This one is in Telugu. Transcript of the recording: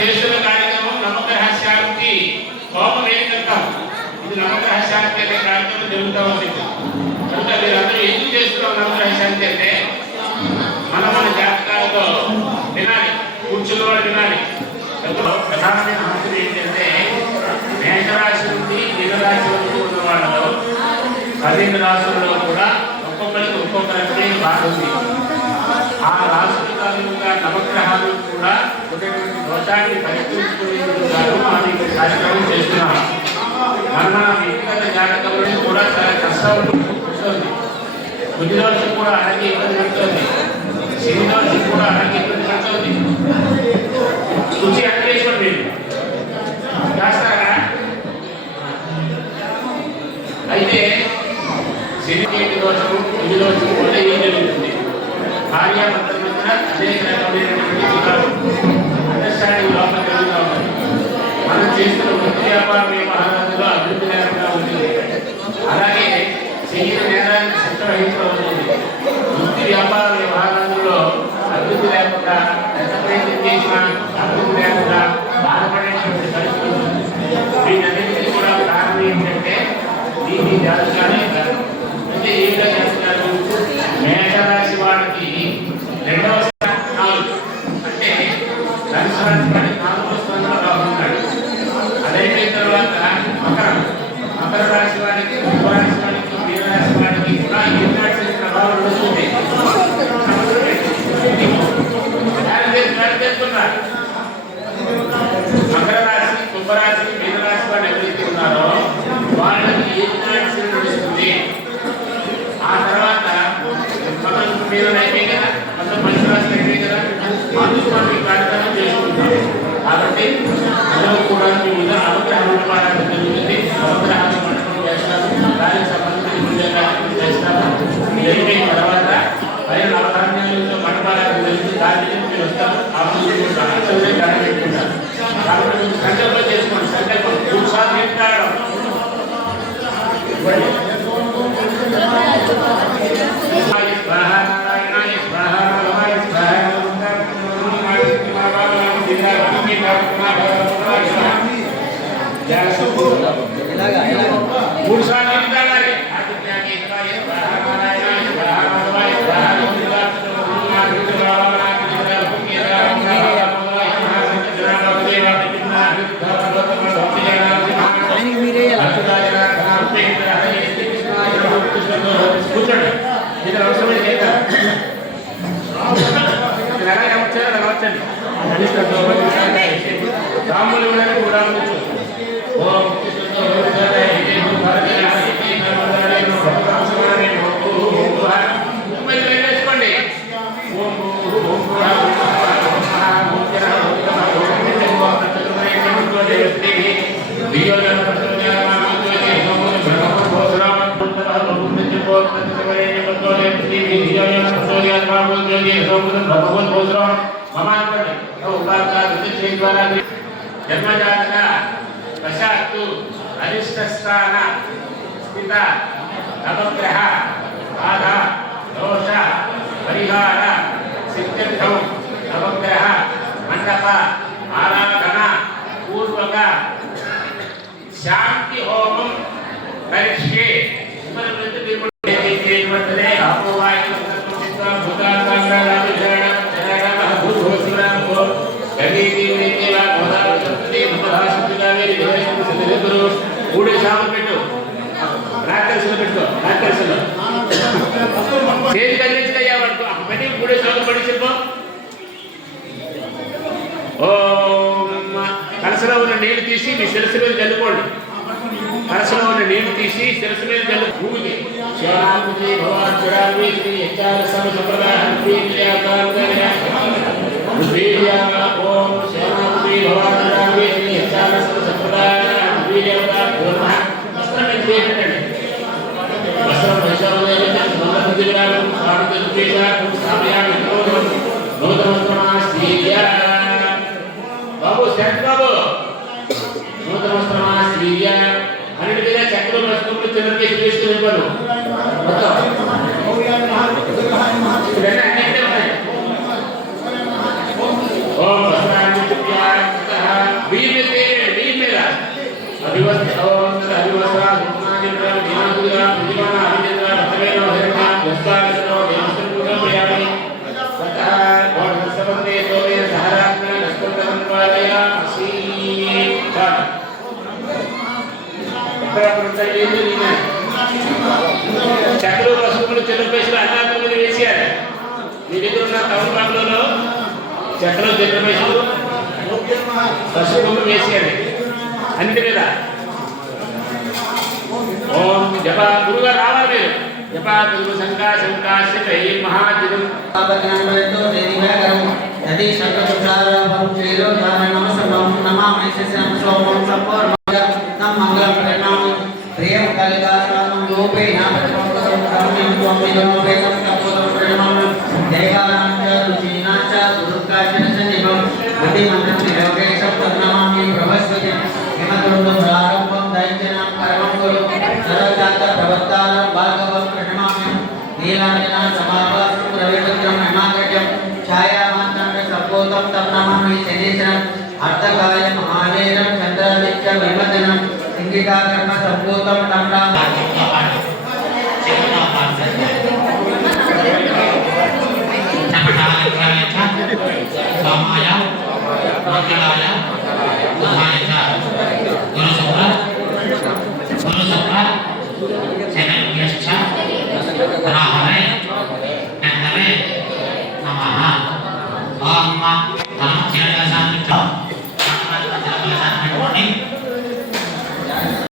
చేస్తున్న కార్యక్రమం నవగ్రహ శాంతి హోమం ఏం చెప్తాం. ఇది నవగ్రహ శాంతి అనే కార్యక్రమం జరుగుతూ ఉంది. కనుక మీరందరూ ఎందుకు చేస్తున్నాం నవగ్రహ శాంతి అంటే మన జాతకాలతో వినాలి, కూర్చున్న వాళ్ళు వినాలి. ప్రధానమైన అంశం ఏంటంటే మేషరాశి నుండి మీనరాశి వరకు ఉన్న వాళ్ళలో 12 రాశుల్లో కూడా ఒక్కొక్కరికి ఒక్కొక్క రకమైన బాధ ఉంది. ఆ రాశుల కారణంగా నవగ్రహాలు కూడా ఉన్నటువంటి దోషాన్ని పరిష్కరించుకునేందుకు కార్యక్రమం చేస్తున్నాం. మన వ్యక్తిగత జాతకంలో కూడా చాలా కష్టం ఉంటుంది. బుద్ధి దోషం కూడా అలాగే ఇబ్బంది పడుతుంది, శని దోషం కూడా అలాగే ఇబ్బంది పడుతుంది. రుచి అన్వేషణ మీరు చేస్తారా? అయితే శని దోషము బుద్ధి దోషం వల్ల ఏం జరుగుతుంది? భార్యాభర్తల మధ్య అనేక రకమైనటువంటి అండర్స్టాండింగ్ లోపల జరుగుతూ ఉంటుంది. మనం చేస్తున్న వృత్తి వ్యాపార వ్యవహారాలలో అభివృద్ధి లేకుండా ఉంటుంది. అలాగే శరీర నేరాన్ని శక్తి వహిస్తూ ఉంటుంది. వృత్తి వ్యాపార వ్యవహారాలలో అభివృద్ధి లేకుండా ఎంత ప్రయత్నం చేసినా అభివృద్ధి లేకుండా బాధపడేటువంటి పరిస్థితి ఉంటుంది. వీటన్నిటికీ కూడా కారణం ఏంటంటే దీన్ని జాతకాలే కాదు. అంటే ఏ విధంగా చేస్తున్నారు? మేషరాశి వాడికి 2వ స్థానం 4 అంటే ధనుసు రాశి వాడికి 4వ స్థానంలో రాహు ఉన్నాడు. అదైపోయిన తర్వాత మకర రాశి వాడికి, కుంభరాశి వాడికి, మీనరాశి వాడికి కూడా ఏనాటి ప్రభావం ఉంటుంది. మకర రాశి, కుంభరాశి, మీనరాశి వాడు ఎవరైతే ఉన్నారో వాళ్ళకి ఏనాటి నడుస్తుంది. ఆ తర్వాత మీరు అయిపోయి కదా, మొత్తం మంచి రాశులు అయిపోయి కదా, అందుకు మనం ఈ కార్యక్రమం చేసుకుంటాం. కాబట్టి అందరూ కూడా మీ మీద అవగ్రహం జరుగుతుంది. అవగ్రహాన్ని పట్టుకుని చేస్తాము, దానికి సంబంధించిన పూజ కార్యక్రమం చేస్తాము. అయిపోయిన తర్వాత పైన నవధాన్యాలతో మండపాలకు వెళ్తే దాని నుంచి మీరు వస్తారు. ఆ పూజ దాన్ని పెట్టుకుంటారు. కాబట్టి మీరు సంకల్పం చేసుకోండి. సంకల్పం 3 సార్లు చెప్తాడు. కూర్చోండి. ఇది అవసరమైన ఎలాగే వచ్చారు అలా వచ్చండి. రాములు కూడా వేసుకోండి. జన్మజాతక వశాత్తు అరిష్ట స్థాన స్థిత నవగ్రహ బాధ దోష పరిహార సిద్ధ్యర్థం నవగ్రహ మండప ఆరాధన పూర్వక శాంతి హోమం కరిష్యే. మూడే శాతం పెట్టు, రాకరిసలు పెట్టుకో. రాకరిసలు చేతి కదిలించయ్యా వాడుకో. అప్పటి 3 శాతం పడి చెప్పు. కలసలో ఉన్న నీళ్లు తీసి మీ శిరస్సు మీద చల్లుకోండి. కలసలో ఉన్న నీళ్లు తీసి శిరస్సు మీద చల్లు. భూమికి బాబు శరత్ బాబు నూతన వస్త్రమా స్త్రీయ అన్నిటి మీద చక్రం వస్తువులు చివరికి తీసుకుని ఓం अभिवस्त ओम अभिवस्रा सुनादिरा विनादिरा विमाना अभिनेत्रा भक्तवेनो हरिमा यस्वागतो देवस्तुतं प्रयामि तथा और सबंदे तोरे सहारात्मा नस्तुतमन्वालया असी ఇక్కడ ప్రొటెక్ట్ చేయాలి చక్కెర పసుపులు చెరుపేసి అన్నాక మీద వేసేయాలి మీ దగ్గర ఉన్న తమలపాకులలో చక్కెర చెరుపేసి పసుపు వేసేయాలి అన్నిటి మీద ఓం జప గురుగా రావాలి మీరు జప గురు సంకాశంకాశ్య మహాజితం పాపజ్ఞానతో దేవివేగరం యది శంకరుచారవం చేలో ధారణం సర్వం నమామి శిశం సోమం సంపూర్ణ నమ మంగళం ప్రణామం ప్రియం కలికారామం రూపేణ ప్రతిపంకరం కర్మ్యం త్వమిదం వేదం తపోదం ప్రణామం దేవానాంచ రుచీనాంచ దుర్గాచన సన్నిభం బుద్ధిమంత్రం నిరోగేశం తన్నమామి ప్రభస్వతి హిమదుండం ప్రారంభం దైత్యనాం కర్మం కురు సరజాత ప్రవర్తానం భాగవం ప్రణామ్యం నీలాంజన సమావాసం రవిభద్రం హిమాగజం ఛాయామాంతం సపోతం తన్నమామి శనీశ్వరం అర్థకాయ మహానేరం చంద్రాదిత్య విమదనం సింగికాకర్మ సంభూతం తండా